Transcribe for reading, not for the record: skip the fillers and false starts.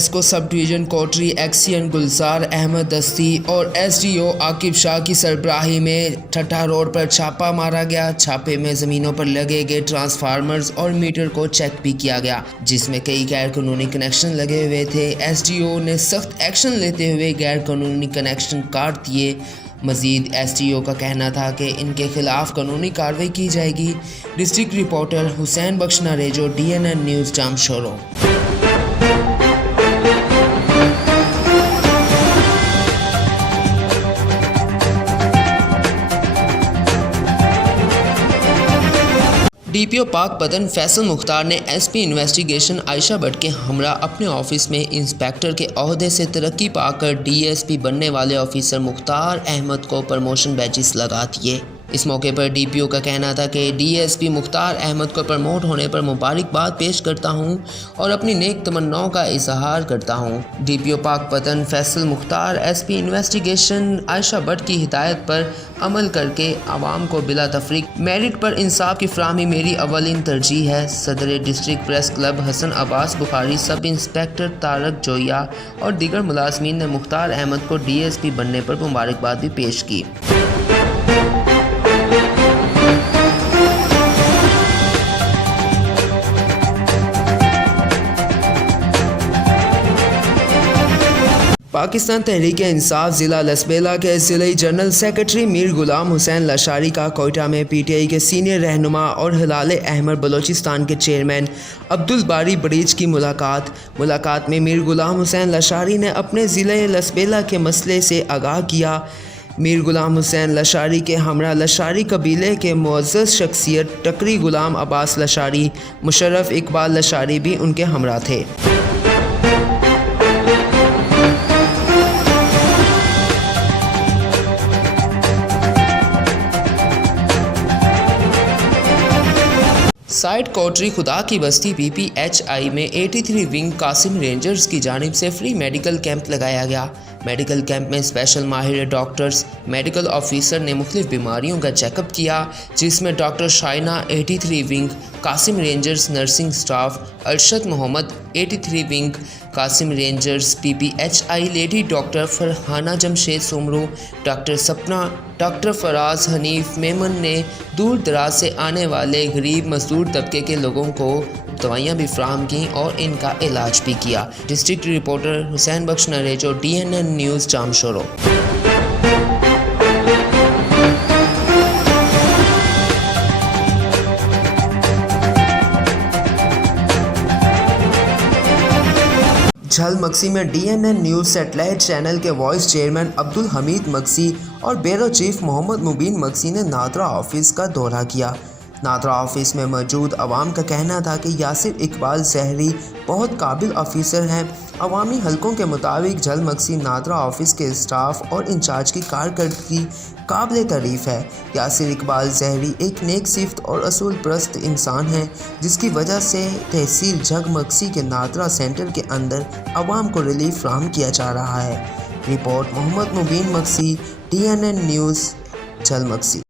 एसको sub division कोटरी एक्सियन गुलजार अहमद दस्ती और SDO Aqib Shah की सरबराही में ठट्ठा रोड पर छापा मारा गया। छापे में ज़मीनों पर लगे गए ट्रांसफार्मर्स और मीटर को चेक भी किया गया, जिसमें कई गैर कानूनी कनेक्शन लगे हुए थे। एसडीओ ने सख्त एक्शन लेते हुए गैर कानूनी कनेक्शन काट दिए। मजीद एसडीओ का कहना था कि इनके खिलाफ कानूनी कार्रवाई की जाएगी। डिस्ट्रिक्ट रिपोर्टर हुसैन बख्श नरेजो, DNN news, Jamshoro. DPO Pakpattan Faisal Mukhtar ने SP इन्वेस्टिगेशन आयशा भट्ट के हमरा अपने ऑफिस में इंस्पेक्टर के ओहदे से तरक्की पाकर DSP बनने वाले ऑफिसर मुख्तार अहमद को प्रमोशन बैचेस लगा दिए। इस मौके पर DPO का कहना था कि DSP मुख्तार अहमद को प्रमोट होने पर मुबारकबाद पेश करता हूं और अपनी नेक तमन्नाओं का इजहार करता हूं। DPO Pakpattan Faisal Mukhtar SP investigation Ayesha Bhatt की हिदायत पर अमल करके आवाम को बिला तफरीक मेरिट पर इंसाफ की फराहमी मेरी अवलिन तरजीह है। सदर district press club Hasan Abbas Bukhari, sub inspector Tarak Zoya और दीगर मुलाजमीन ने मुख्तार अहमद को DSP बनने पर मुबारकबाद भी पेश की। पाकिस्तान तहरीक इंसाफ ज़िला लसबेला के ज़िले जनरल सेक्रेटरी मीर गुलाम हुसैन लशारी का कोयटा में PTI के सीनियर रहनुमा और हिलाल अहमर बलोचिस्तान के चेयरमैन अब्दुल बारी बरीज की मुलाकात में मीर गुलाम हुसैन लशारी ने अपने ज़िले लसबेला के मसले से आगाह किया। मीर गुलाम हुसैन लशारी के हमरा लशारी कबीले के मुअज़्ज़ज़ शख्सियत टकरी गुलाम अब्बास लशारी, मुशर्रफ इकबाल लशारी भी उनके हमरा थे। साइट कोटरी खुदा की बस्ती PPHI में 83 विंग कासिम रेंजर्स की जानिब से फ्री मेडिकल कैंप लगाया गया। मेडिकल कैंप में स्पेशल माहिर डॉक्टर्स, मेडिकल ऑफिसर ने मुख्तलिफ बीमारियों का चेकअप किया, जिसमें doctor Shaina 83 wing Qasim rangers nursing staff, Arshad Mohammad 83 wing Qasim rangers PPHI lady doctor Farhana Jamshed Soomro, doctor Sapna, doctor Faraz Hanif Memon ने दूर दराज से आने वाले गरीब मजदूर तबके के लोगों को दवाइयाँ भी फराहम की और इनका इलाज भी किया। डिस्ट्रिक्ट रिपोर्टर हुसैन बख्श नरेजो, DNN न्यूज़, जामशोरो। झल मक्सी में DNN न्यूज़ सेटेलाइट चैनल के वॉइस चेयरमैन अब्दुल हमीद मक्सी और ब्यूरो चीफ मोहम्मद मुबीन मक्सी ने नादरा ऑफिस का दौरा किया। नादरा ऑफिस में मौजूद अवाम का कहना था कि यासिर इकबाल जहरी बहुत काबिल ऑफिसर हैं। अवामी हलकों के मुताबिक झल मक्सी नादरा ऑफिस के स्टाफ और इंचार्ज की कारकर्दगी काबिल तारीफ़ है। यासिर इकबाल जहरी एक नेक सिफ्त और असूल परस्त इंसान है, जिसकी वजह से तहसील झग मक्सी के नादरा सेंटर के अंदर अवाम को रिलीफ फराहम किया जा रहा है। रिपोर्ट मोहम्मद मुबीन मक्सी, DNN न्यूज़, झल मक्सी।